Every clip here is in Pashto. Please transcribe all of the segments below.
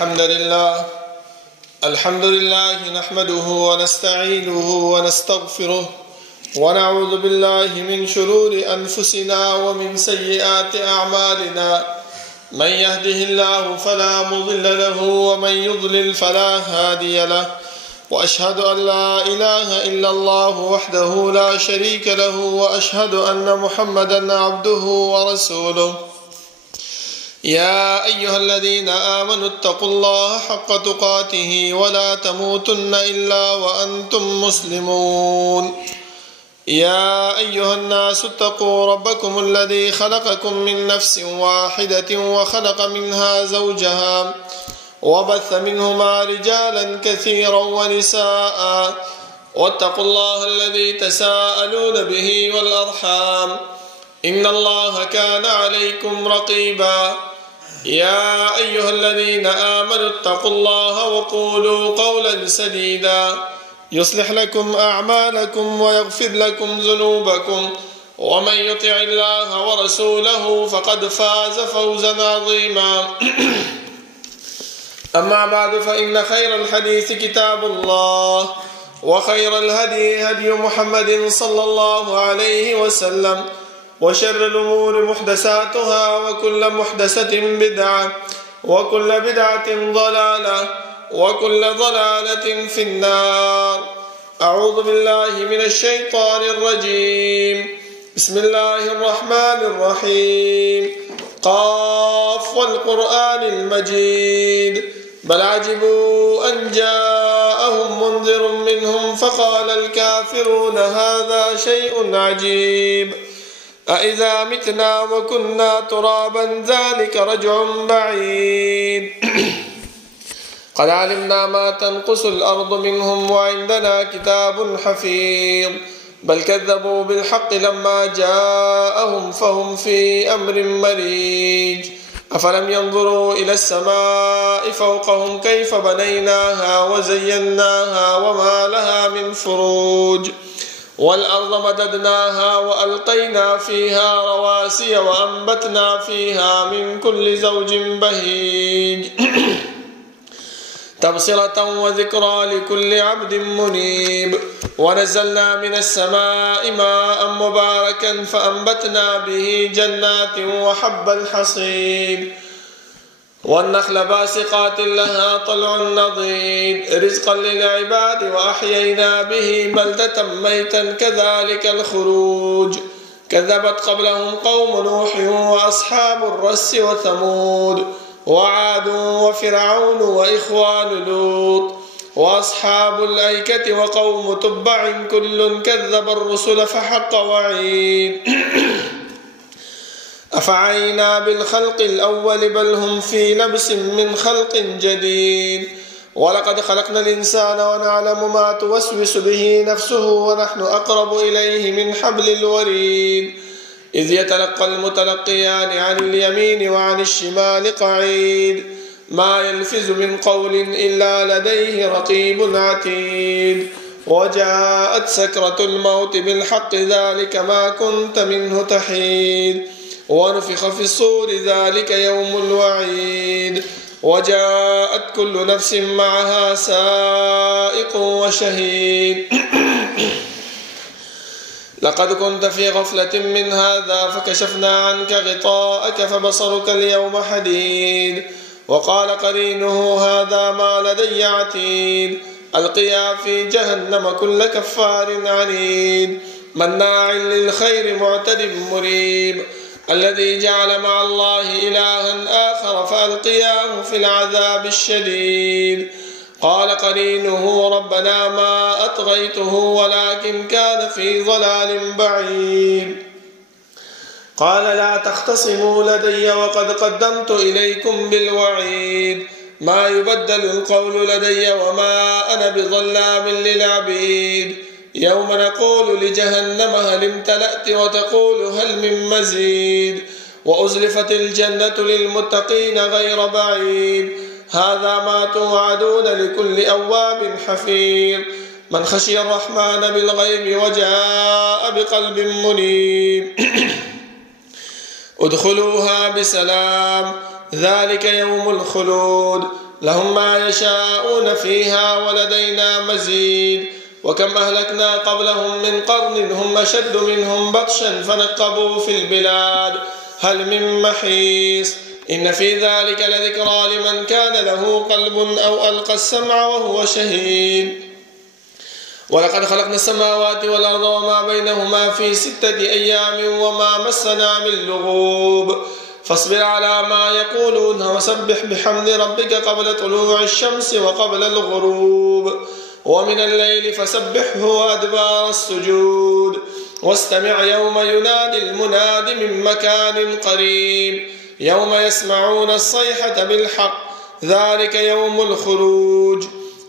الحمد لله نحمده ونستعينه ونستغفره ونعوذ بالله من شرور أنفسنا ومن سيئات أعمالنا. من يهده الله فلا مضل له ومن يضلل فلا هادي له، وأشهد أن لا إله إلا الله وحده لا شريك له، وأشهد أن محمدا عبده ورسوله. يا أيها الذين آمنوا اتقوا الله حق تقاته ولا تموتن إلا وأنتم مسلمون. يا أيها الناس اتقوا ربكم الذي خلقكم من نفس واحدة وخلق منها زوجها وبث منهما رجالا كثيرا ونساء، واتقوا الله الذي تساءلون به والأرحام إن الله كان عليكم رقيبا. يا أيها الذين آمنوا اتقوا الله وقولوا قولا سديدا يصلح لكم أعمالكم ويغفر لكم ذنوبكم، ومن يطع الله ورسوله فقد فاز فوزا عظيما. أما بعد، فإن خير الحديث كتاب الله، وخير الهدي هدي محمد صلى الله عليه وسلم، وشر الأمور محدثاتها، وكل محدثة بدعة، وكل بدعة ضلالة، وكل ضلالة في النار. أعوذ بالله من الشيطان الرجيم. بسم الله الرحمن الرحيم. قاف والقرآن المجيد، بل عجبوا أن جاءهم منذر منهم فقال الكافرون هذا شيء عجيب. أإذا متنا وكنا ترابا ذلك رجع بعيد. قد علمنا ما تنقص الأرض منهم وعندنا كتاب حفيظ. بل كذبوا بالحق لما جاءهم فهم في أمر مريج. أفلم ينظروا إلى السماء فوقهم كيف بنيناها وزيناها وما لها من فروج. والأرض مددناها وألقينا فيها رواسي وأنبتنا فيها من كل زوج بهيج. تبصرة وذكرى لكل عبد منيب. ونزلنا من السماء ماء مباركا فأنبتنا به جنات وحب الحصيد والنخل باسقات لها طلع نضيد رزقا للعباد، وأحيينا به بلدة ميتا كذلك الخروج. كذبت قبلهم قوم نوح وأصحاب الرس وثمود وعاد وفرعون وإخوان لوط وأصحاب الأيكة وقوم تبع كل كذب الرسل فحق وعيد. أفعينا بالخلق الأول بل هم في لبس من خلق جديد. ولقد خلقنا الإنسان ونعلم ما توسوس به نفسه ونحن أقرب إليه من حبل الوريد. إذ يتلقى المتلقيان عن اليمين وعن الشمال قعيد. ما يلفظ من قول إلا لديه رقيب عتيد. وجاءت سكرة الموت بالحق ذلك ما كنت منه تحيد. ونفخ في الصور ذلك يوم الوعيد. وجاءت كل نفس معها سائق وشهيد. لقد كنت في غفلة من هذا فكشفنا عنك غطاءك فبصرك اليوم حديد. وقال قرينه هذا ما لدي عتيد. ألقيا في جهنم كل كفار عنيد مناع للخير معتد مريب. الذي جعل مع الله إلها آخر فألقياه في العذاب الشديد. قال قرينه ربنا ما أطغيته ولكن كان في ضلال بعيد. قال لا تختصموا لدي وقد قدمت إليكم بالوعيد. ما يبدل القول لدي وما أنا بظلام للعبيد. يوم نقول لجهنم هل امتلأت وتقول هل من مزيد. وأزلفت الجنة للمتقين غير بعيد. هذا ما توعدون لكل أواب حفيظ. من خشي الرحمن بالغيب وجاء بقلب منيب. ادخلوها بسلام ذلك يوم الخلود. لهم ما يشاءون فيها ولدينا مزيد وكم أهلكنا قبلهم من قرن هم أشد منهم بطشا فنقبوا في البلاد هل من محيص إن في ذلك لذكرى لمن كان له قلب أو ألقى السمع وهو شهيد ولقد خلقنا السماوات والأرض وما بينهما في 6 أيام وما مسنا من لغوب فاصبر على ما يقولون وسبح بحمد ربك قبل طلوع الشمس وقبل الغروب ومن الليل فسبحه وأدبار السجود واستمع يوم ينادي المناد من مكان قريب يوم يسمعون الصيحة بالحق ذلك يوم الخروج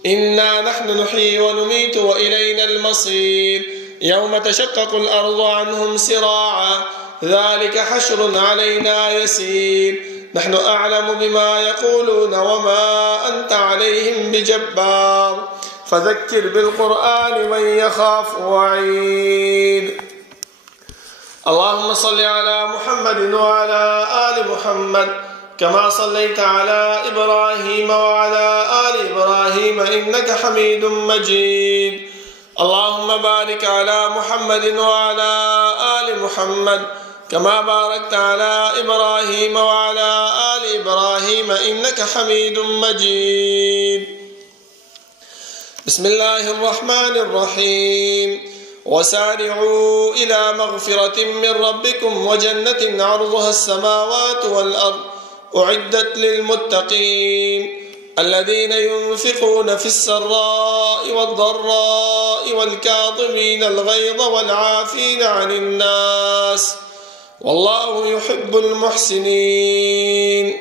إنا نحن نحيي ونميت وإلينا المصير يوم تشقق الأرض عنهم سراعا ذلك حشر علينا يسير نحن أعلم بما يقولون وما أنت عليهم بجبار فذكر بالقرآن من يخاف وعيد اللهم صل على محمد وعلى آل محمد كما صليت على إبراهيم وعلى آل إبراهيم إنك حميد مجيد اللهم بارك على محمد وعلى آل محمد كما باركت على إبراهيم وعلى آل إبراهيم إنك حميد مجيد بسم الله الرحمن الرحيم وسارعوا إلى مغفرة من ربكم وجنة عرضها السماوات والأرض أعدت للمتقين الذين ينفقون في السراء والضراء والكاظمين الغيظ والعافين عن الناس والله يحب المحسنين.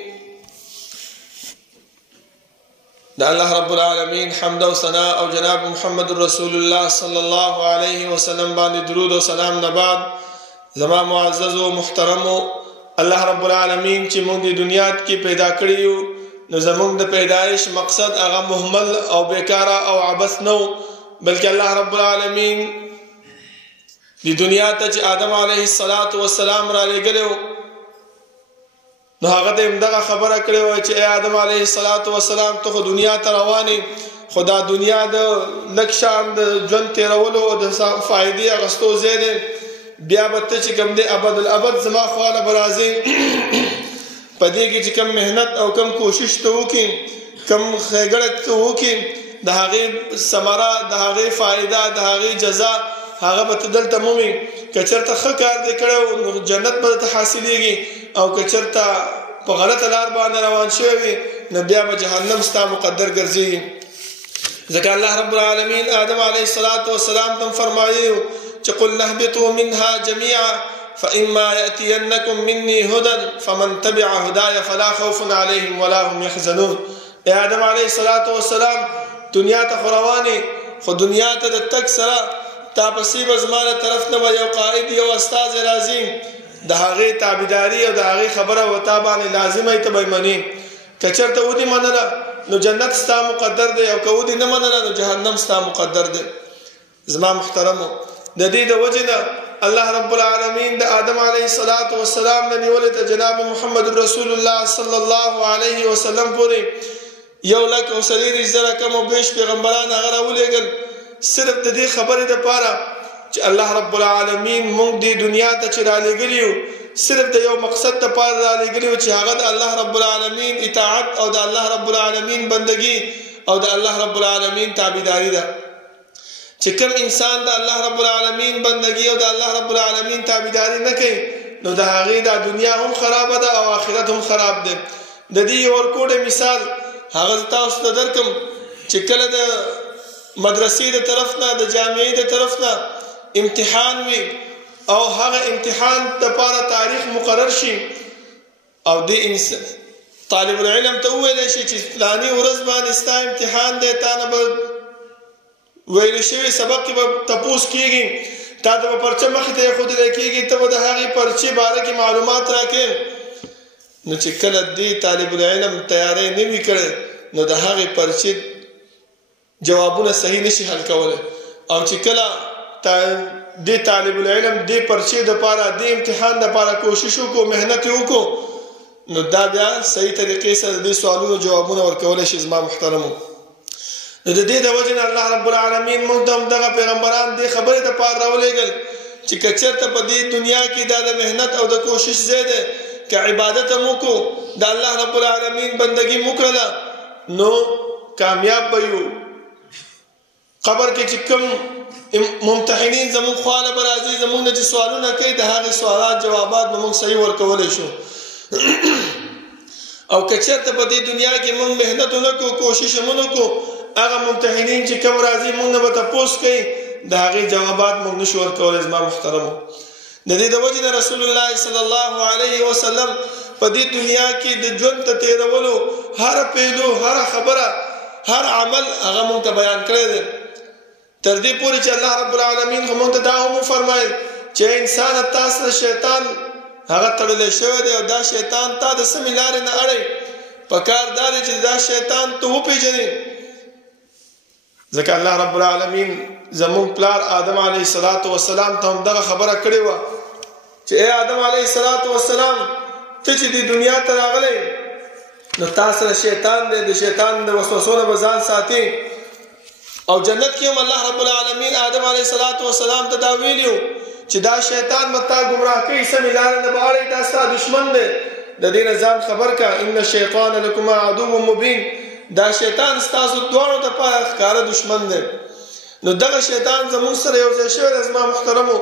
دا الله رب العالمين حمد و ثناء او جناب محمد رسول الله صلی الله علیه وسلم باندې درود و سلام نه بعد زما معزز و محترم الله رب العالمین چې موږ د دنیا کې پیدا کړیو نو زموږ د پیدایش مقصد هغه مهمل او بیکاره او عبث نو بلکې الله رب العالمین د دنیا ته چې آدم علیه السلام را لېږلی نو هغه ته همدغه خبره کړې وه چې ای آدم علیه السلام ته خو دنیا ته روانې خو دا دنیا د لږ شان د ژوند تېرولو او د فایدې اخیستو ځای دی بیا به ته چې کوم دی ابدالابد زما خواله به راځې په دې کې چې کوم محنت او کوم کوشش ته وکړي کوم ښېګړه ته وکړي د هغې ثمره د هغې فایده د هغې جزا هغه به ته دلته مومي که چېرته ښه کار دې کړی نو جنت به درته حاصلېږي او که چېرته په غلطه لار باندې روان شوی وي نو بیا به جهنم ستا مقدر ګرځي ځکه الله رب العالمین آدم علیه السلام ته فرمایي چې قل اهبطوا منها جميعا فإما يأتينكم مني هدى فمن تبع هداي فلا خوف عليهم ولا هم يحزنون. ای آدم علیه السلام دنیا ته خو روانې خو دنیا ته د تګ سره تا پسې به زما له طرف نه به یو قائد یو استازی راځي د هغې تابعداري او د هغې خبره به تا باندې لازمه ته به یې منې که چېرته ودې منله نو جنت ستا مقدر دی او که ودې نه منله نو جهنم ستا مقدر دی. زما محترمو د دې د وجې نه الله رب العالمین د آدم علیه السلام نه نیولې ته جناب محمد رسول الله صلی الله علیه وسلم پورې 1,40,000 کم او بیش پیغمبران هغه راولېږل صرف د دې خبرې دپاره چې الله رب العالمین موږ دې دنیا ته چې رالېږلي یو صرف د یو مقصد دپاره رالېږلي یو چې هغه د الله رب العالمین اطاعت او د الله رب العالمین بندګي او د الله رب العالمین تابعداري ده. چې کوم انسان د الله رب العالمین بندګي او د الله رب العالمین تابعداري نه کوي نو د هغې دا دنیا هم خرابه ده او آخرت هم خراب ده. د دې یو ورکوټی مثال هغه تاسو ته درکم چې کله د مدرسې د طرف نه د جامعې د طرف نه امتحان وي او هغه امتحان دپاره تاریخ مقرر شي او دې طالب العلم ته وویلی شي چې فلاني ورځ باندې ستا امتحان دی تا نه به ویلو شوي سبق کې به تپوس کېږي تا ته به پرچه مخې ته ایښودلی کېږي ته به د هغې پرچې باره کې معلومات راکړې نو چې کله دې طالب العلم تیاری نه وي کړی نو د هغې پرچې جوابونه صحیح نشي حل کولی او چې کله دې طالب العلم دې پرچې دپاره دې امتحان دپاره کوشش وکړو محنت یې وکړو نو دا بیا صحیح طریقې سره د سوالونو جوابونه ورکولی شي زما محترمو. نو د دې د وجې نه الله رب العالمین موږ ته همدغه پیغمبران دې خبرې دپاره راولېږل چې که چېرته په دې دنیا کې دا د محنت او د کوشش ځای دی، که عبادت هم وکړو د الله رب العالمین بندګي مو کړله نو کامیاب به یو. قبر کې چې کوم ممتحنین زموږ خواله به راځي، زموږ نه چې سوالونه کوي د هغې سوالات جوابات به موږ صحیح ورکولی شو. او که چېرته په دې دنیا کې موږ محنت ونه کړو، کوشش هم ونه کړو، هغه ممتحنین چې کوم راځي موږ نه به تپوس کوي، د هغې جوابات موږ نشو ورکولی. زما محترمو د دې د وجې نه رسول الله صلی الله علیه وسلم په دې دنیا کې د ژوند ته تېرولو هر پهلو، هر خبره، هر عمل هغه موږ ته بیان کړی دی، تر دې پورې چې الله رب العالمین خو موږ ته دا هم وفرمایل چې انسان تا سره شیطان هغه تړلی شوی دی او دا شیطان تا د سمې لارې نه اړوي. پکار دا دی چې دا شیطان ته وپېژنې. ځکه الله رب العالمین زموږ پلار آدم علیه السلام ته هم دغه خبره کړې وه چې ای آدم علیه السلام ته چې دې دنیا ته راغلی نو تا سره شیطان دی، د شیطان د وسوسو نه به ځان ساتي. او جنت کې هم الله رب العالمین آدم علیه السلام ته دا ویلي چې دا شیطان به تا ګمراه کوي، سمې لارې نه به اړوي، دا ستا دشمن دی، د دې نه ځان خبر کا. ان الشیطان لکما عدو مبین، دا شیطان ستاسو دواړو دپاره ښکاره دشمن دی. نو دغه شیطان زموږ سره یو ځای شوی دی زما محترمو.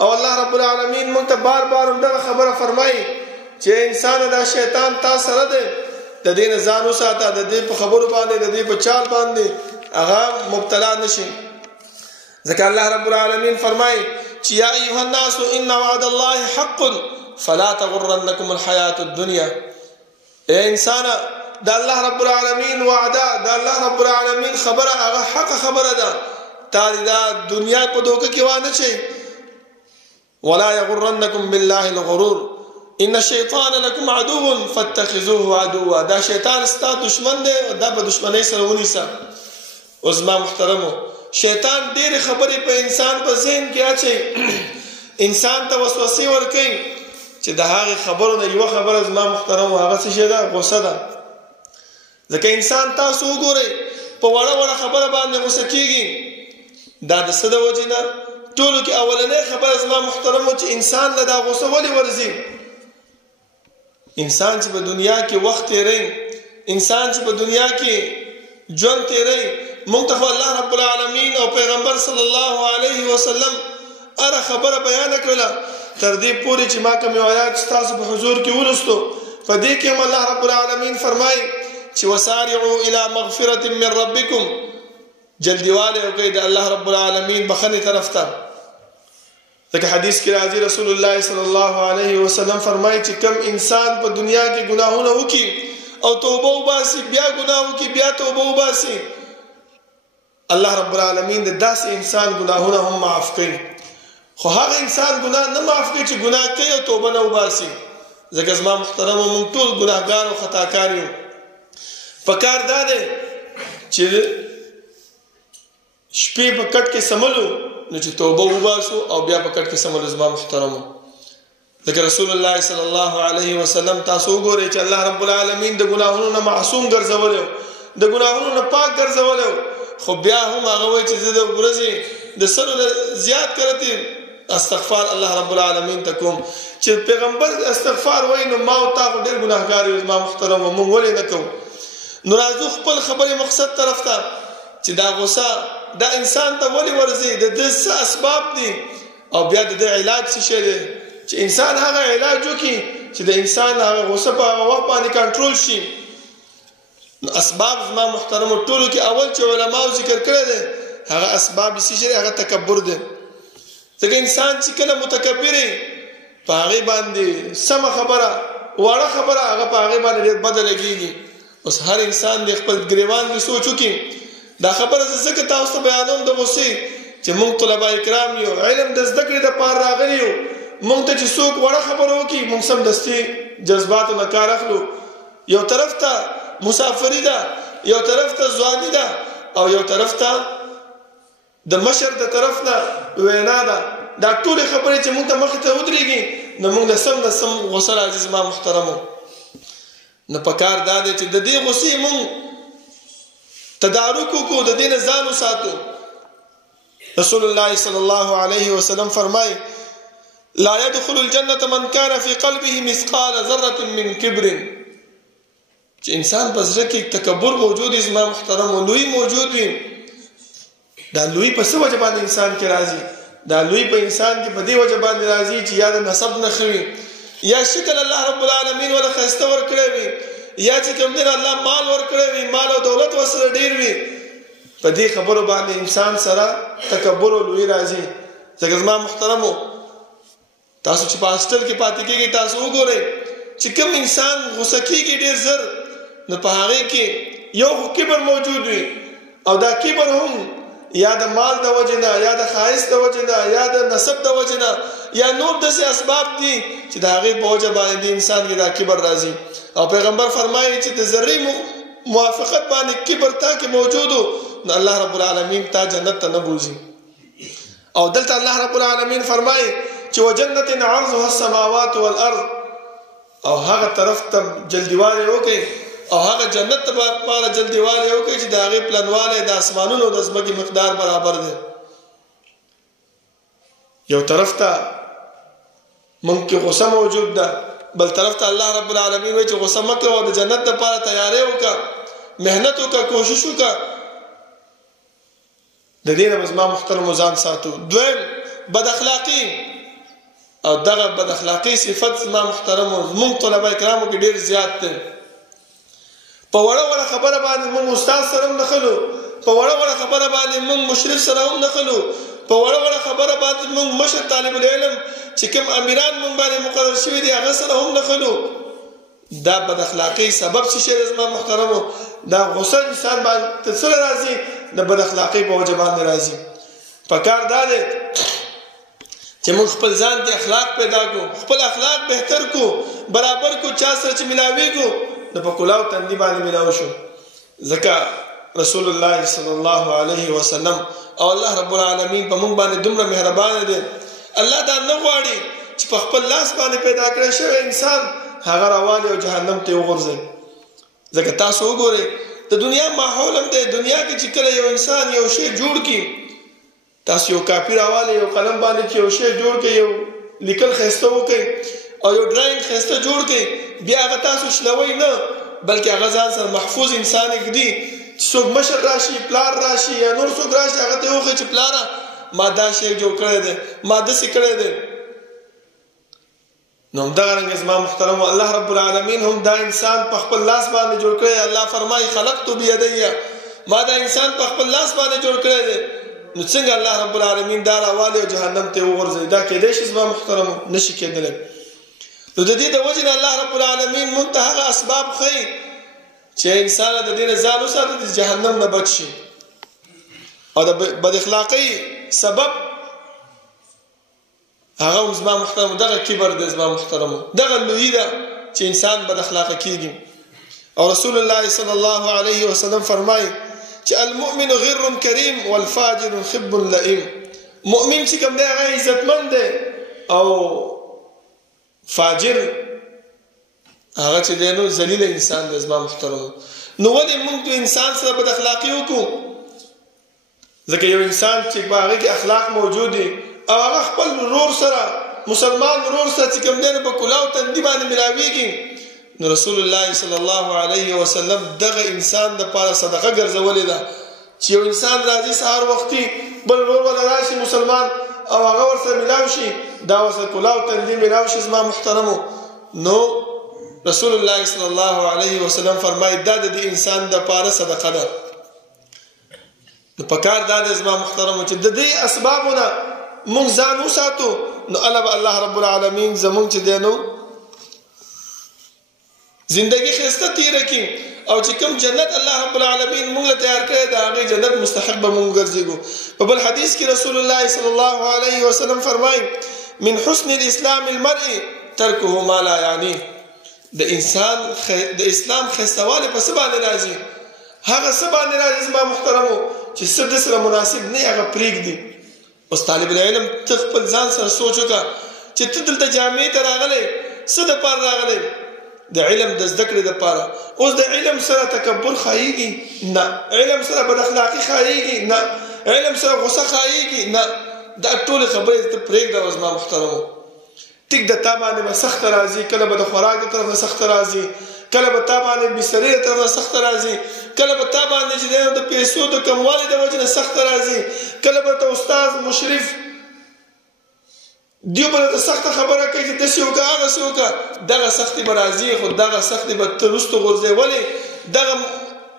او الله رب العالمین موږ ته بار بار هم دغه خبره فرمایي چې انسان دا شیطان تا سره دی، د دې نه ځان وساته، د دې په خبرو باندې، د دې په چال باندې هغه مبتلا نشي. ځکه الله رب العالمین فرمایي چې یا ایها الناس ان وعد الله حق فلا تغرنکم الحیات الدنیا. اے انسان دا الله رب العالمین وعده، دا الله رب العالمین خبره هغه حق خبره ده، تا دا دنیا په دوکه کې وانه شي. ولا یغرنکم بالله الغرور ان الشیطان لکم عدو فاتخذوه عدوا. دا شیطان ستا دشمن دی او دا په دشمنۍ سره ونیسه. اوس ما محترمو شیطان ډېرې خبرې په انسان په ذهن کې اچوي، انسان ته وسوسې ورکوي چې د هغې خبرو نه یوه خبره زما محترمو هغه څه شی ده؟ غوسه ده. ځکه انسان تاسو وګورئ په وړه وړه خبره باندې غوسه کېږي. دا د څه د وجې نه؟ ټولو کې اولنۍ خبره زما محترمو چې انسان له دا غوسه ولې ورځي؟ انسان چې په دنیا کې وخت تېروي، انسان چې په دنیا کې ژوند تېروي، موږ ته الله رب العالمین او پیغمبر صلی الله علیه وسلم هره خبره بیان کړله، تر دې پورې چې ما کوم آیات ستاسو په حضور کې ولوستو. په دې کې هم الله رب العالمین فرمایي چې وسارعوا الى مغفرة من ربکم، جلدیواله وکړئ د الله رب العالمین بخښنې طرف ته. ځکه حدیث کې راځي رسول الله صلی الله علیه وسلم فرمایي چې کوم انسان په دنیا کې ګناهونه وکړي او توبه وباسي، بیا ګناه وکړي بیا توبه وباسي، الله رب العالمین د داسې انسان ګناهونه هم معاف کوي. خو هغه انسان ګناه نه معاف کوي چې ګناه کوي او توبه نه وباسي. ځکه زما محترمو موږ ټول ګناهګار او خطاکار یو. پکار دا دی چې شپې په کټ کې سملو نو چې توبه وباسو او بیا په کټ کې سملو. زما محترمو ځکه رسول الله صلی الله علیه وسلم تاسو وګورئ چې الله رب العالمین د ګناهونو نه معصوم ګرځولی، د ګناهونو نه پاک ګرځولی، خو بیا هم هغه وایي چې زه د ورځې د سلو زیات کرتی استغفار الله رب العالمین ته کوم. چې پیغمبر استغفار وایي نو ما او تا خو ډېر ګناهګار یو زما محترمو، موږ ولې نه کوو؟ نو راځو خپل خبرې مقصد طرف ته چې دا غوسه دا انسان ته ولې ورځي، د دې څه اسباب دي او بیا د دې علاج څه شی دی چې انسان هغه علاج وکړي چې د انسان هغه غوسه په هغه وخت باندې کنټرول شي. نو اسباب زما محترمو ټولو کې اول چې علماو ذکر کړی دی هغه اسباب څه شی هغه تکبر دی. ځکه انسان چې کله متکبر وي په هغې باندې سمه خبره وړه خبره هغه په هغې باندې ډېر بده لګېږي. اوس هر انسان د خپل ګریوان د سوچ وکړي. دا خبره زه ځکه تاسو ته بیانوم د غوسې چې موږ طلبه کرام یو، علم د زده کړې دپاره راغلي یو. موږ ته چې څوک وړه خبره وکړي موږ سمدستي جذباتو نه کار اخلو. یو طرف ته مسافري ده، یو طرف ته ځواني ده، او یو طرف ته د مشر د طرف نه وینا ده. دا ټولې خبرې چې موږ ته مخې ته ودرېږي نو موږ له سم غوسه راځي. زما محترمو نو پکار دا دی چې د دې غصې مونږ تدارک وکړو، د دې نه ځان وساتو. رسول الله صلی الله علیه وسلم فرمایي لا يدخل الجنة من كان في قلبه مثقال ذرة من كبر. چې انسان په زړه کې تکبر موجود وي زما محترم لوی موجود وي، دا لوی په څه وجه باندې انسان کې راځي؟ دا لوی په انسان کې په دې وجه باندې راځي چې یا د نسب نه خوي، یا شکل الله رب العالمین ولا خسته ورکړي وي، یا چې کوم دین الله مال ورکړي وي، مال او دولت وسره ډیر وي، په دې خبرو باندې انسان سره تکبر او لوی راځي. ځکه زما محترمو تاسو چې په هاستل کې پاتې کېږئ تاسو وګورئ چې کوم انسان غوسه کېږي ډېر زر، نو په هغې کې یو کبر موجود وي، او دا کبر هم یا د مال د وجې نه، یا د ښایست د وجې نه، یا د نسب د وجې نه، یا نور داسې اسباب دي چې د هغې په وجه باندې د انسان کې دا کبر راځي. او پیغمبر فرمایي چې د ذرې موافقت باندې کبر تا کې موجود و، نو الله رب العالمین تا جنت ته نه بوځي. او دلته الله رب العالمین فرمایي چې وجنت عرضها السماوات والارض، او هغه طرف ته جلدیواله وکړي، او هغه جنت ته په جلدیواله وکړي چې د هغې پلنواله د اسمانونو او د ځمکې مقدار برابر دی. یو طرف ته موږ کې غصه موجود ده، بل طرف ته الله رب العالمین وایي چې غصه مه کوه، د جنت دپاره تیاری وکړه، محنت وکړه، کوشش وکړه. د دې نه به زما محترمو ځان ساتو. دویم بد اخلاقي، او دغه بد اخلاقي صفت زما محترمو زموږ طلبه کرامو کې ډېر زیات دی. په وړه وړه خبره باندې موږ استاد سره هم نښلو، په وړه وړه خبره باندې موږ مشرف سره هم نښلو، په وړه وړه خبره باندې موږ مشر طالب العلم چې کوم امیران موږ باندې مقرر شوي دي هغه سره هم نښلو. دا بد اخلاقي سبب څه شی دی زما محترمو؟ دا غصه انسان باندې څه راځي؟ د بد اخلاقي په وجه باندې راځي. پکار دا دی چې موږ خپل ځان ته اخلاق پیدا کو، خپل اخلاق بهتر کو، برابر کو، چا سره چې ملاویږو نو په کلاو تندي باندې ملاو شو. ځکه رسول الله صلی الله علیه وسلم او الله رب العالمین په موږ باندې دومره مهربان دی. الله دا نه غواړي چې په خپل لاس باندې پیدا کړی شوی انسان هغه راوالي او جهنم ته وغورځوي. ځکه تاسو وګورئ د دنیا ماحول هم دی، دنیا کې چې کله یو انسان یو شی جوړ کړي، تاسو یو کاپي راوالی یو قلم باندې چې یو شی جوړ کړئ، یو لیکل ښایسته وکړئ او یو ډرایینګ ښایسته جوړ کړئ، بیا هغه تاسو شلوئ نه، بلکې هغه ځان سره محفوظ انسان ږدي. څوک مشر راشي، پلار راشي، یا نور څوک راشي، هغه ته وښایي چې پلاره ما دا شی جوړ کړی دی، ما داسې کړی دی. نو همدغرنګه زما محترمو الله رب العالمین هم دا انسان په خپل لاس باندې جوړ کړی. الله فرمایي خلقت بیدیه، ما دا انسان په خپل لاس باندې جوړ کړی دی. نو څنګه الله رب العالمین دا راوالی او جهنم ته وغورځوي؟ دا کېدای شي زما محترمو؟ نشي کېدلی. نو د دې د وجې نه الله رب العالمین موږ ته هغه اسباب ښیي چې انسان د دې نه ځان وساتي، د جهنم نه بچ شي. او د بد اخلاقۍ سبب هغه هم زما محترمو دغه کبر دی. زما محترمو دغه لویي ده چې انسان بد اخلاقه کېږي. او رسول الله صلی الله علیه وسلم فرمایي چې المؤمن غر کریم والفاجر خب لئیم. مؤمن چې کوم دی هغه عزتمند دی، او فاجر هغه چې دی نو ذلیل انسان دی. زما محترمو نو ولې موږ د انسان سره بد اخلاقي وکړو؟ ځکه یو انسان چې په هغه کې اخلاق موجود دي او هغه خپل ورور سره، مسلمان ورور سره چې کوم دی په کلاو تندي باندې ملاویږي، نو رسول الله صلی الله علیه وسلم دغه انسان د پاره صدقه ګرځولې ده. چې یو انسان راځي سهار وختي بل ورور ولا راشي مسلمان او هغه ورسره ملاو شي، دا ورسره کلاو تندي ملاو شي. زما محترمو نو رسول الله صلی الله علیه وسلم فرمایي دا د دې انسان د پاره صدقه ده. نو پکار دا د زما محترمو چې د دې اسبابونه موږ ځان وساتو، نو الله رب العالمین زموږ چې دی نو زندگی خسته تیره کی، او چې کوم جنت الله رب العالمین موږ له تیار کړی دا هغه جنت مستحق به موږ ګرځېږو. په بل حدیث کې رسول الله صلی الله علیه وسلم فرمایي من حسن الاسلام المرء ترکه ما لا یعنیه. د انسان د اسلام ښایستوالی په څه باندې راځي؟ هغه څه باندې راځي زما محترمو چې څه د سره مناسب نه هغه پرېږدي. اوس طالب العلم ته خپل ځان سره سوچ وکړه چې ته دلته جامع ته راغلی، څه دپاره راغلی؟ د علم د زده کړې دپاره. اوس د علم سره تکبر ښایېږي؟ نه. علم سره بد اخلاقي ښایېږي؟ نه. علم سره غصه ښایېږي؟ نه. دا ټولې خبرې ته پرېږده. اوس زما محترمو، ټیک د تا باندې به سخته راځي، کله به د خوراک د طرف نه سخته راځي، کله به تا باندې بسترې د طرف نه سخته راځي، کله به تا باندې چې د پیسو د کموالي د وجې نه سخته راځي، کله به ته استاد مشرف دیو به ته سخته خبره کوي چې داسې وکړه هغسې وکړه، دغه سختي به راځي، خو دغه سختي به ته وروسته غورځوې. ولې دغه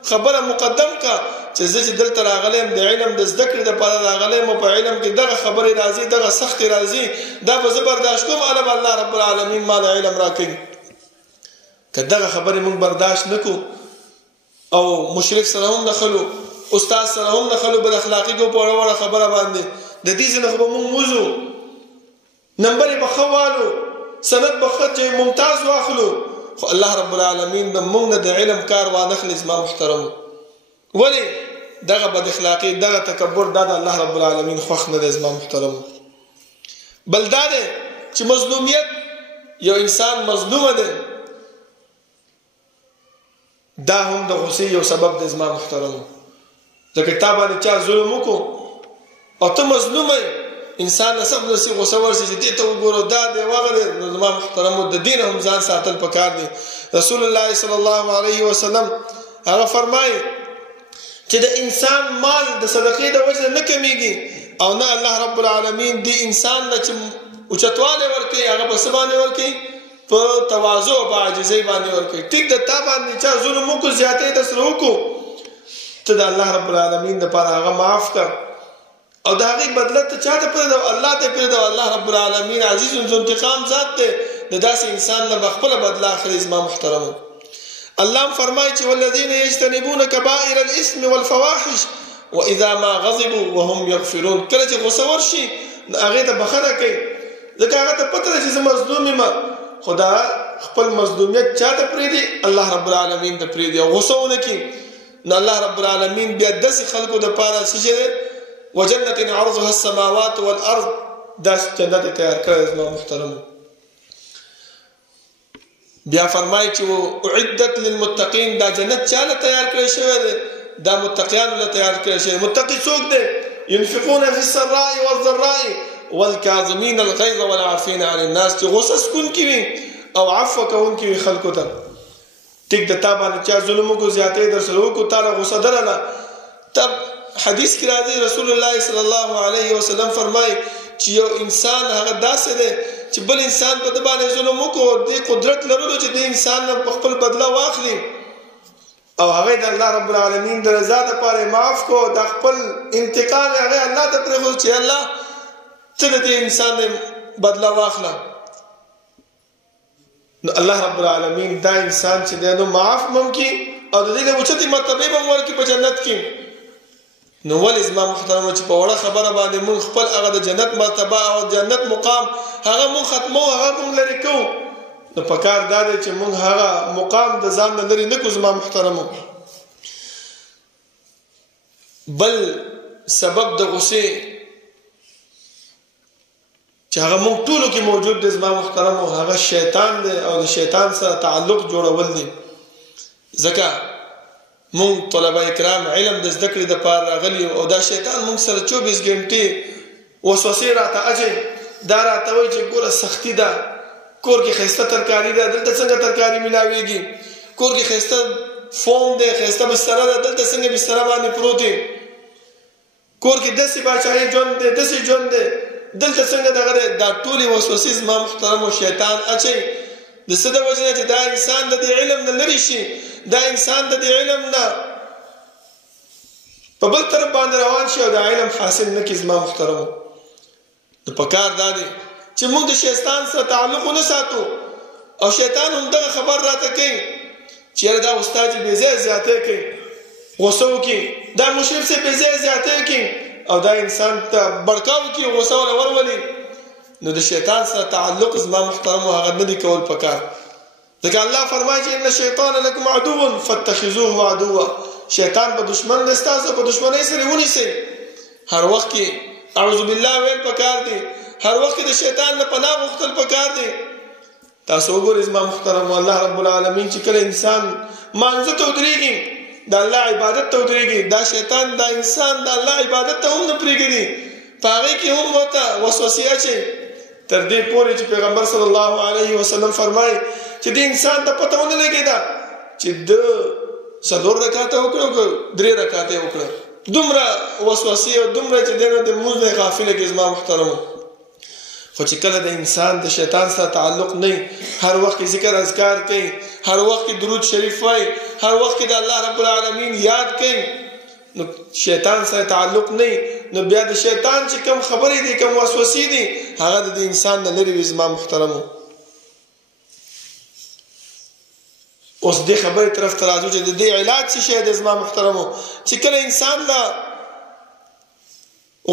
خبره مقدم کا چې زه چې دلته راغلی یم د علم د زده کړې دپاره راغلی یم، په علم کې دغه خبرې راځي، دغه سختې راځي، دا به زه برداشت کوم، هله به الله رب العالمین ما له علم راکوي. که دغه خبرې موږ برداشت نه کړو او مشرف سره هم نه خلو، استاد سره هم نه خلو، بد اخلاقي کو په وړه خبره باندې، د دې څخه به موږ وځو، نمبر به ښه والو، سند به ښه ممتاز واخلو، خو الله رب العالمین به موږ نه د علم کار وانخلي. زما محترمو، ولې دغه بد اخلاقي، دغه تکبر دا د الله رب العالمین خوښ نه دی. زما محترمو، بل دا دی چې مظلومیت، یو انسان مظلومه دی، دا هم د غصې یو سبب دی. زما محترمو، ځکه تا باندې چا ظلم وکړو او ته مظلوم یې، انسان نه سب نسی غصه ورشي چې دې ته وګورو دا دی وغه دی. نو زما محترمو، د دین هم ځان ساتل پکار دی. رسول الله صلی الله علیه وسلم هغه فرمایي چې د انسان مال د صدقې د وجه نه کمیږي او نه الله رب العالمین دی انسان نه چې اوچتواله ورکوي، هغه په څه باندې ورکوي؟ په تواضع او په عاجزۍ باندې ورکوي. ټیک د تا باندې چا ظلم وکړو، زیاتۍ در سره وکړو، ته د الله رب العالمین دپاره هغه معاف کړه او د هغې بدله ته چا ته پرېږده؟ الله ته پرېږده. الله رب العالمین عزیز ذو انتقام ذات دی، د داسې انسان نه به خپله بدله اخلي. زما محترمو، الله هم فرمایي چې والذین یجتنبون کبائر الاثم والفواحش واذا ما غضبوا وهم یغفرون. کله چې غصه ورشي هغې ته بخښنه کوي، ځکه هغه ته پته ده چې زه مظلوم یم، خو دا خپل مظلومیت چا ته پرېږدي؟ الله رب العالمین ته پرېږدي او غصه ونه کړي. نو الله رب العالمین بیا داسې خلکو دپاره څه شی دی؟ وجنة عرضها السماوات والارض، داس جنت تیار کړی. زما محترمو، بیا فرمایي چې اعدت للمتقین، دا جنت چاله تیار کړی شوی دی؟ دا متقیانو له تیار کړی شوی. متقی څوک دی؟ ينفقون في السراء والضراء والكاظمين الغيظ والعافين عن الناس، چې غصه سکونکي وي او عفو کوونکي وي خلکو ته. ټیک د تا باندې چا ظلم وکړو، زیاتۍ در سره وکړو، تا له غصه درله، تب حدیث کې راځي رسول الله صلی الله علیه وسلم فرمایي چې یو انسان هغه داسې دی چې بل انسان په ده باندې ظلم وکړو، دې قدرت لرلو چې دې انسان نه په خپل بدله واخلي او هغه د الله رب العالمین د رضا دپاره معاف کو، د خپل انتقام هغه الله ته پرېښود چې الله ته د دې انسان نه بدله واخله. نو الله رب العالمین دا انسان چې دی نو معاف هم کړي او د دې نه اوچتې مرتبې به هم ورکړي په جنت کې. نو ولې زما محترمو چې په وړه خبره باندې موږ خپل هغه د جنت مرتبه او جنت مقام هغه موږ ختمو، هغه موږ لرې کوو؟ نو پکار دا دی چې موږ هغه مقام د ځان نه لرې نه کړو. زما محترمو، بل سبب د غصې چې هغه موږ ټولو کې موجود دی زما محترمو، هغه شیطان دی او د شیطان سره تعلق جوړول دی. ځکه مونږ طلبه کرام علم د زده کړې دپاره راغلي او دا شیطان مونږ سره 24 ګنټې وسوسې راته اچوي. دا راته وایي چې ګوره سختي ده، کور کې ښایسته ترکاري ده، دلته څنګه ترکاري ملاویږي؟ کور کې ښایسته فوم دی، ښایسته بستره ده، دلته څنګه بستره باندې پروت دی؟ کور کې داسې باچاهي ژوند دی، داسې ژوند دی، دلته څنګه دغه دی؟ دا ټولې وسوسې زما محترمو شیطان اچوي. د څه د وجې نه چې دا انسان د دې علم نه لرې شي، دا انسان د دې علم نه په بل طرف باندې روان شي او د علم حاصل نه کړي. زما محترمو، نو پکار دا دی چې موږ د شیطان سره تعلق ونه ساتو. او شیطان هم دغه خبر راته کوي چې یاره دا استاد چې بې ځایه زیاتۍ کوي، غصه وکړي، دا مشرف صاحب بې ځایه زیاتۍ کوي او دا انسان ته بړکا وکړي، غصه وله ورولي. نو د شیطان سره تعلق زما محترمو هغه نه دی کول پکار. ځکه الله فرمایي چې ان الشیطان لکم عدو فاتخذوه عدوا، شیطان په دشمن دی، ستاسو په دشمنۍ سره ونیسئ. هر وخت کې اعوذ بالله ویل پکار دی، هر وخت کې د شیطان نه پناه غوښتل پکار دی. تاسو وګورئ زما محترم الله رب العالمین چې کله انسان مانځه ته ودرېږي د الله عبادت ته ودرېږي دا شیطان دا انسان د الله عبادت ته هم نه پرېږدي په هغې کې هم ورته وسوسې اچوي تر دې پورې چې پیغمبر صلی الله علیه وسلم فرمایي چې د انسان ته پته ونه لګېده چې د 4 رکعاته وکړه او 3 رکعاته وکړه دومره وسوسې او دومره چې دی نو د لمونځ نه غافله کې زما محترمو خو چې کله د انسان د شیطان سره تعلق نه هر وخت ذکر اذکار کوي هر وخت درود شریف وایي هر وخت د الله رب العالمین یاد کوي نو شیطان سره تعلق نه نو بیا د شیطان چې کوم خبرې دي کوم وسوسې دي هغه د انسان نه لري زما محترمو اوس دې خبرې طرف ته راځو چې د دې علاج څه شی دی زما محترمو چې کله انسان لا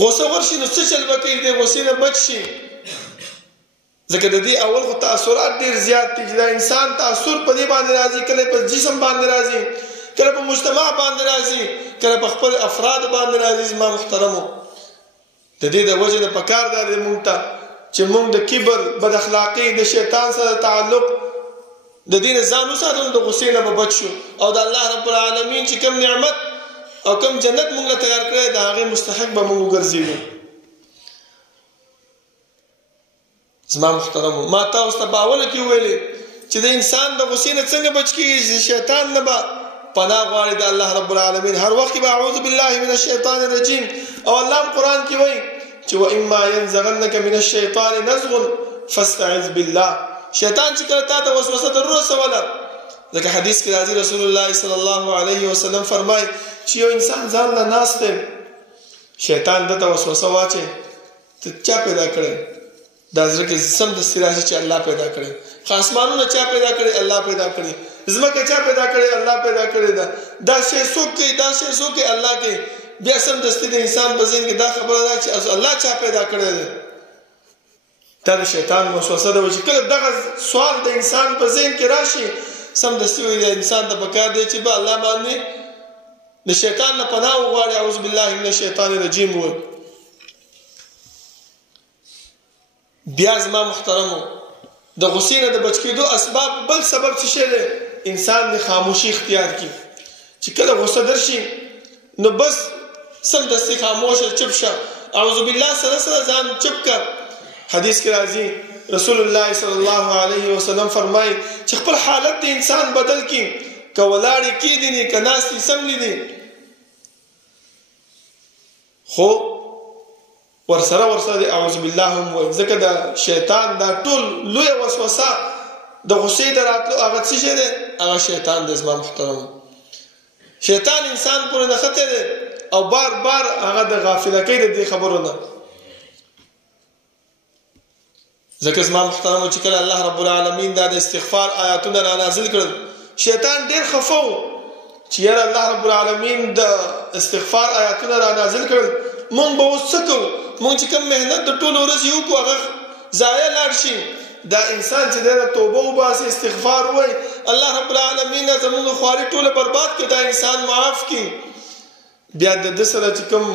غوسه ورشي نو څه چل به کوي د غوسې نه بچ شي ځکه د دې اول خو تاثرات ډېر زیات دي چې د انسان تاثر په دې باندې راځي کله په جسم باندې راځي کله په مجتمع باندې راځي کله په خپل افراد باندې راځي زما محترمو د دې د وجه نه پکار دی مونږ ته چې مونږ د کبر بد اخلاقی د شیطان سره تعلق د دین ځان وساتو د غصې نه بچ شو او د الله رب العالمین چې کوم نعمت او کوم جنت مونږ له تیار کړی دا هغه مستحق به مونږ وګرځېږو زما محترمو ما تاسو ته باول کې ویلې چې د انسان د غصې نه څنګه بچ کیږي شیطان نه به پناه غواړي د الله رب العالمین هر وخت به اعوذ بالله من الشیطان الرجیم او الله قرآن کې وایي چې واما ينزغنك من الشیطان نزغ فاستعذ بالله شیطان چې کله تا ته وسوسه در رسوله ځکه حدیث کې راځي رسول الله صلی الله علیه وسلم فرمایي چې یو انسان ځان له ناست دی شیطان دته وسوسه واچي ته چا پیدا کړی دا زړه کې سم د استراحه چې الله پیدا کړی خاصمانونه چا پیدا کړی الله پیدا کړی زمکه چا پیدا کړی الله پیدا کړی دا شی څوک کوي دا شی څوک کوي الله کوي بیا سم د انسان په ذهن کې دا خبره ده چې الله چا پیدا کړی دی دا شیطان وسوسه ده چې کله دغه سوال د انسان په ذهن کې راشي سم د انسان ته پکار دی چې به الله باندې د شیطان نه پناه وغواړي اعوذ بالله من الشیطان الرجیم وایي بیا زما محترمو د غصې نه د بچ کېدو اسباب بل سبب څه شی دی انسان د خاموشي اختیار کړي چې کله غصه درشي نو بس سمدستي خاموشه چپ شه اعوذ بالله سره سره ځان چپ کړه حدیث کې راځي رسول الله صلی الله علیه وسلم فرمایي چې خپل حالت د انسان بدل کړي کولاړي کې دي نه کناستي سم لیدي خو ورسره اعوذ بالله هم وایي ځکه د شیطان دا ټول لوی وسوسه د غصې دراتلو هغه څه شی دی هغه شیطان د زما محترم شیطان انسان پورې نه خطر دی او بار بار هغه د غافله کوي د خبرو نه ځکه زما محترم چې کله الله رب العالمین دا د استغفار آیاتونه را نازل کړل شیطان ډیر خفو چې یاره الله رب العالمین د استغفار آیاتونه را نازل کړل مونږ به اوس څه کوو مونږ چې کوم مهنت د ټولو ورځې وکړو هغه ضایع لاړ شي دا انسان چې دی توبه وباسي استغفار وایي الله رب العالمین زموږ خواري ټوله برباد کړي دا انسان معاف کړي بیا د ده سره چې کوم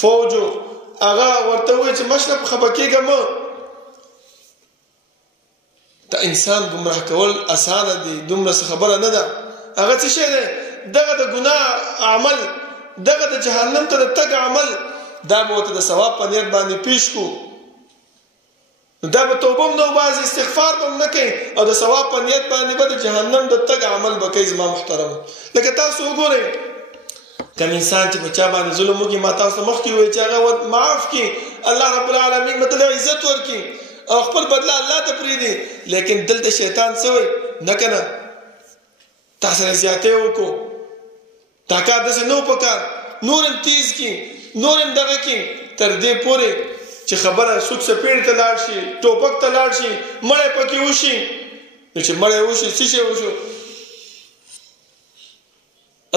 فوجو هغه ورته وایي چې مشره په خفه کېږه مه دا انسان ګمراه کول اسانه دي دومره څه خبره نه ده هغه څه شی دی دغه د ګناه عمل دغه د جهنم ته د تګ عمل دا به ورته د ثواب په نیت باندې پیش کو دا به توبه هم نه وباسي استغفار به هم نه کوي او د ثواب په نیت باندې به د جهنم د تګ عمل به کوي زما محترم لکه تاسو وګورئ کوم انسان چې په چا باندې ظلم وکړي ما تاسو مخکې وویل چې هغه معاف کړي الله رب العالمین به ته عزت ورکړي او خپل بدله الله ته پرېږدي لیکن دلته شیطان څه وایي نه که نه تا سره زیاتې وکړو دا کار داسې نه و پکار نور هم تیز کړي نور هم دغه کړي تر دې پورې چې خبره سود سپېړې ته لاړ شي ټوپک ته لاړ شي مړی پکې وشي نو چې مړی وشي څه شی وشو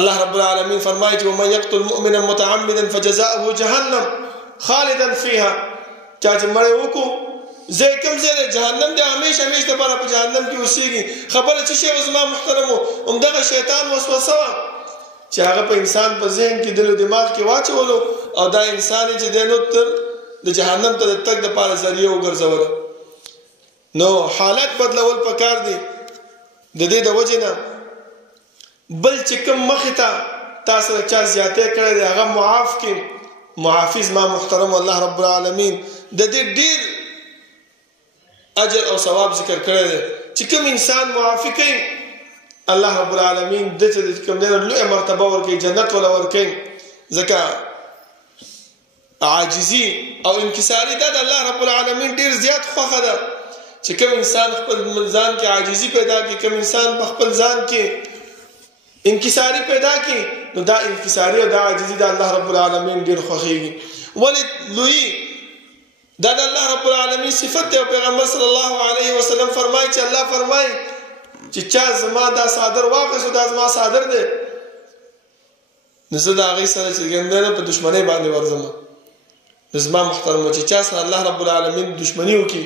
الله رب العالمین فرمایي چې ومن یقتل مؤمنا متعمدا فجزاؤه جهنم خالدا فيها چا چې مړی وکړو زه کوم ځای جهنم دی همیشه لپاره په جهنم کې اوسېږي خبره څه شی زما محترمو همدغه شیطان وسوسه وه چې هغه په انسان په ذهن کې دل او دماغ کې واچولو او دا انسان چې دی نو تر د جهنم ته د تګ دپاره ذریعه وګرځوله نو حالت بدلول پکار دی. د دې د وجې نه بل چې کوم مخې ته تا سره چا زیاتې کړی دی هغه معاف کړي. معافي زما محترم الله رب العالمین د دې ډېر اجر او ثواب ذکر کړی دی چې کوم انسان معافي کوي الله رب العالمین دته د کوم نه لوی مرتبه ورکړي، جنت ولا ورکړي. ځکه عاجزي او انکساري دا د الله رب العالمین ډیر زیات خوښه ده چې کوم انسان خپل ځان کې عاجزي پیدا کړي، کوم انسان په خپل ځان کې انکساري پیدا کړي، نو دا انکساري او دا عاجزي د الله رب العالمین ډیر خوښيږي. ولې لوی دا د الله رب العالمین صفت دی. او پیغمبر صلی الله علیه وسلم فرمایي چې الله فرمایي چې چا زما دا صادر واخیستو دا زما صادر دی، نو زه د هغې سره چې ګنده په دشمنۍ باندې ورځم. زما محترمو چې چا سره الله رب العالمین دشمني وکړي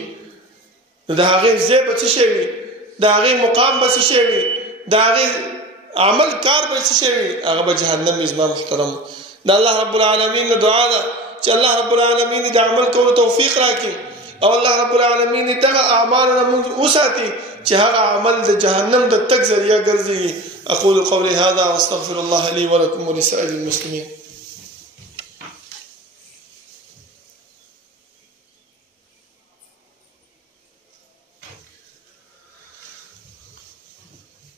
نو د هغې ځای به څه شی وي، د هغې مقام به څه شی وي، د هغې عمل کار به څه شی وي، هغه به جهنم وي. زما محترمو د الله رب العالمین نه دعا ده چې الله رب العالمین د عمل کولو توفیق راکړي او الله رب العالمین دغه اعمالونه موږ وساتي چې هغه عمل د جهنم د تک ذریعہ ګرځي. اقول قولي هذا واستغفر الله لي ولكم ولسائر المسلمين.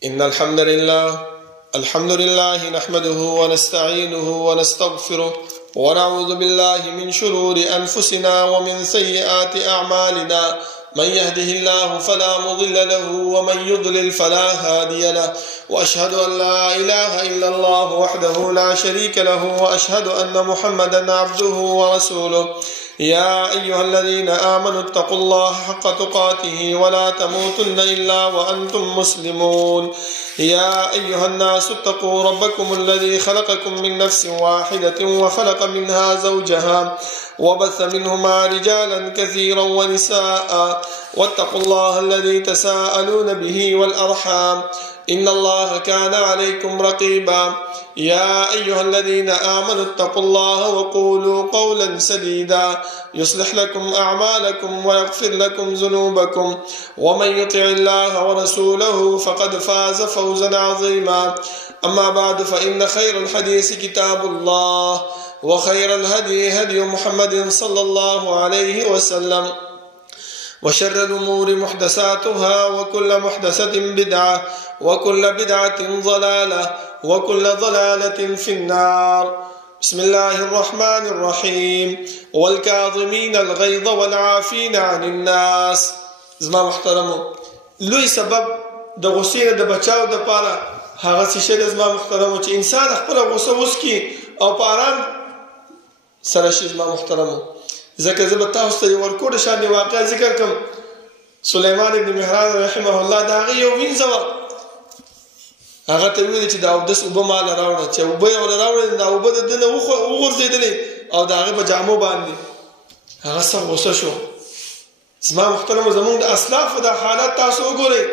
إن الحمد لله نحمده ونستعينه ونستغفره ونعوذ بالله من شرور أنفسنا ومن سيئات أعمالنا. من يهده الله فلا مضل له ومن يضلل فلا هادي له. وأشهد أن لا إله إلا الله وحده لا شريك له وأشهد أن محمدا عبده ورسوله. يا أيها الذين آمنوا اتقوا الله حق تقاته ولا تموتن إلا وأنتم مسلمون. يا أيها الناس اتقوا ربكم الذي خلقكم من نفس واحدة وخلق منها زوجها وبث منهما رجالا كثيرا ونساء واتقوا الله الذي تساءلون به والأرحام إن الله كان عليكم رقيبا. يا أيها الذين آمنوا اتقوا الله وقولوا قولا سديدا يصلح لكم أعمالكم ويغفر لكم ذنوبكم ومن يطع الله ورسوله فقد فاز فوزا عظيما. أما بعد فإن خير الحديث كتاب الله وخير الهدي هدي محمد صلى الله عليه وسلم وشر الأمور محدثاتها وكل محدثة بدعة وكل بدعة ضلالة وكل ضلالة في النار. بسم الله الرحمن الرحيم. والكاظمين الغيظ والعافين عن الناس. زما محترمو لوی سبب د غصې نه د بچاو د پاره هغه څه شی زما محترمو چې انسان خپل غصه وسکي او په آرام سره شي. زما محترمو ځکه زه به تاسو ته یو ورکوټ شان واقعه ذکر کوم. سلیمان ابن مهران رحمه الله د هغه یو وینځه هغه ته ویل چې دا اودس اوبه مال راوړه چې اوبه یې ول راوړل دا اوبه د دنه وغورځېدلې او دا هغه په جامو باندې هغه څه غوسه شو. زما محترم زمونږ د اسلاف د حالات تاسو وګورئ.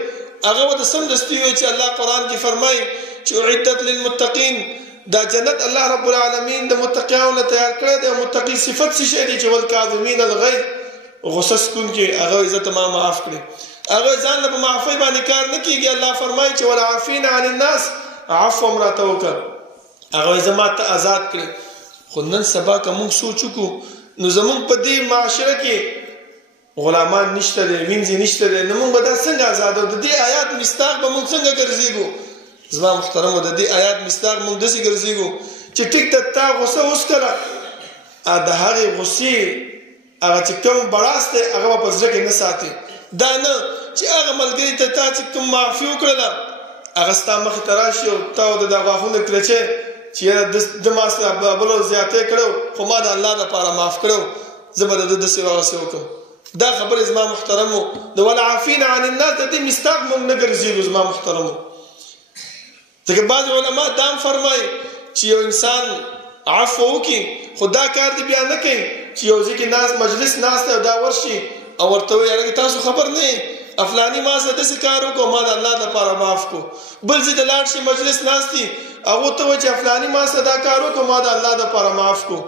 هغه وته سم دستي وي چې الله قرآن کې فرمایي چې اعدت للمتقین دا جنت الله رب العالمین د متقیانو تیار کړی دی. متقی صفت څه شی دی چې والکاظمین الغیظ غصه سکون کې هغه عزت ما معاف کړي. هغه ځان له معافی باندې کار نه کیږي. الله فرمایي چې والعافین عن الناس عفو امرته وکړه هغه زما ته آزاد کړي. خو نن سبا کوم سوچ کو نو زمون په دې معاشره کې غلامان نشته دي، وینځي نشته دي، نو موږ به دا څنګه آزادو؟ د دې آیات مستاق به موږ څنګه ګرځېږو؟ زما محترمو د دې آیات مستاق موږ داسې ګرځېږو چې ټیک ته تا غصه وسکله د هغې غصې هغه چې کوم بړاس دی هغه په زړه کې نه ساتي. دا نه چې هغه ملګري ته تا چې کوم معافي وکړله هغه ستا مخې ته راشي او تا د غاښونو کلچې چې د ما سره بلو زیاتې کړو خو ما د الله دپاره معاف کړو زه به د ده داسې هغسې وکړم. دا خبرې زما محترمو د والعافین عن الناس د دې مصداق موږ نه ګرځېږو. زما محترمو ځکه بعض علما دا هم فرمایي چې یو انسان عفو وکړي خو دا کار دی بیا نه کوي چې یو ځای کې ناست مجلس ناست دی او دا ورشي او ورته وایي هلکه تاسو خبر نه یې افلاني ما سره داسې کار وکړو ما د الله دپاره معاف کړو. بل ځای ته لاړ شي مجلس ناست دي هغو ته وایي چې افلاني ما سره دا کار وکړو ما د الله دپاره معاف کړو.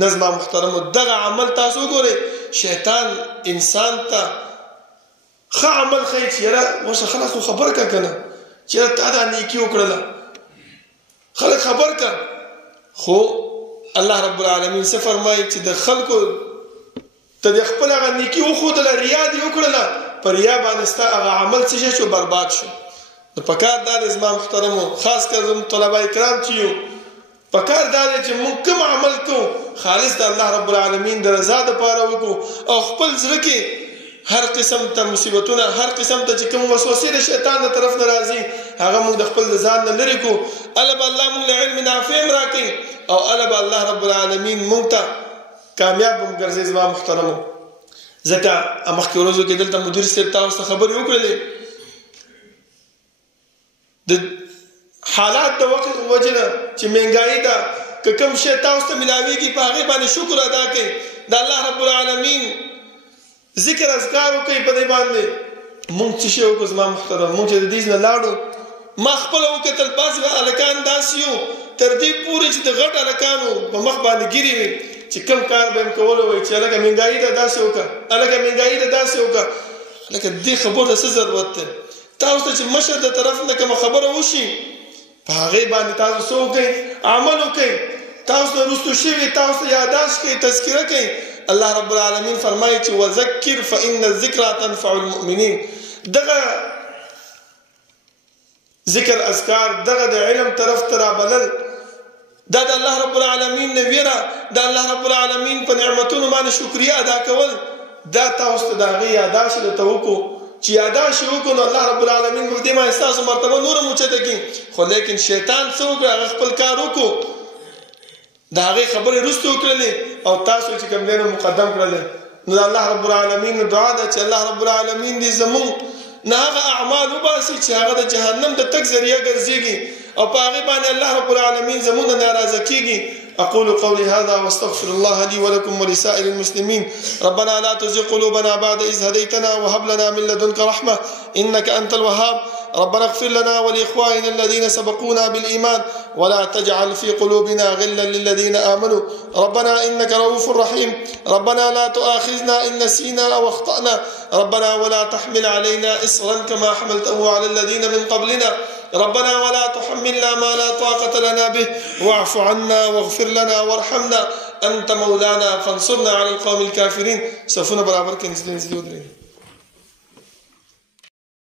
نه زما محترمو دغه عمل تاسو وګورئ شیطان انسان ته ښه عمل ښیي چې یاره ورشه خلک خو خبر کړه که نه چې یاره تا دا نیکي وکړله خلک خبر کړه. خو الله رب العالمین څه فرمایي چې د خلکو ته د خپل هغه نیکي وښودله ریا دې وکړله په ریا باندې ستا هغه عمل څه شو برباد شو. نو پکار دا دی زما محترمو خاص کر زموږ طلبه کرام چې یو پکار دا دی چې موږ کوم عمل کوو خالص د الله رب العالمین د رضا دپاره وکړو او خپل زړه کې هر قسم ته مصیبتونه هر قسم ته چې کوم وسوسې د شیطان د طرف نه راځي هغه موږ د خپل ځان نه لرې کړو. الله به الله موږ له علم نافع هم راکوي او الله به الله رب العالمین موږ ته کامیاب هم ګرځوي. زما محترمو ځکه مخکې ورځو کې دلته مدیر صاحب تاسو ته خبرې وکړلې د حالات د وخت وجه نه چې مهنګایي ده که کوم شی تاسو ته ملاویږي په هغې باندې شکر ادا کړئ د الله رب العالمین ذکر اذکار وکړئ په دې باندې. مونږ څه شی وکړو زما محترم مونږ چې د دې نه لاړو ما خپله وکتل بعضې هلکان داسې یو تر دې پورې چې د غټ هلکانو په مخ باندې ګیرې وي چې کوم کار به یم کولی وایي چې هلکه مهنګایي ده داسې وکړه هلکه مهنګایي ده داسې وکړه. هلکه دې خبرو ته څه ضرورت دی تاسو ته چې مشر د طرف نه کومه خبره وشي په هغې باندې تاسو څه وکړئ عمل وکړئ تاسو نه وروستو شوي تاسو ته یاداشت کړئ تذکره کوئ. الله رب العالمین فرمایي چې وذکر فإن الذکرى تنفع المؤمنین دغه ذکر اذکار دغه د علم طرف ته رابلل دا د الله رب العالمین نه ویره د الله رب العالمین په نعمتونو باندې شکریه ادا کول دا تاسو ته د هغې یاداشت درته وکړو چې یاداشت یې وکړو نو الله رب العالمین په دې باندې ستاسو مرتبه نور هم اوچته کړي. خو لیکن شیطان څه وکړه هغه خپل کار وکړو د هغې خبرې وروسته وکړلې او تاسو چې کوم دی نو مقدم کړلې. نو د الله رب العالمین دعا ده چې الله رب العالمین دې زمونږ نه هغه اعمال وباسي چې هغه د جهنم د تګ ذریعه ګرځېږي او په هغې باندې الله رب العالمین زمونږ نه ناراضه کېږي. أقول قولي هذا واستغفر الله لي ولكم ولسائر المسلمين. ربنا لا تزغ قلوبنا بعد إذ هديتنا وهب لنا من لدنك رحمة إنك أنت الوهاب. ربنا اغفر لنا ولإخواننا الذين سبقونا بالإيمان ولا تجعل في قلوبنا غلا للذين آمنوا ربنا إنك رؤوف رحيم. ربنا لا تؤاخذنا إن نسينا أو أخطأنا ربنا ولا تحمل علينا إصرا كما حملته على الذين من قبلنا ربنا ولا تحملنا ما لا طاقة لنا به واعف عنا واغفر لنا وارحمنا أنت مولانا فانصرنا على القوم الكافرين. سفنا برابر كنزلين زيودرين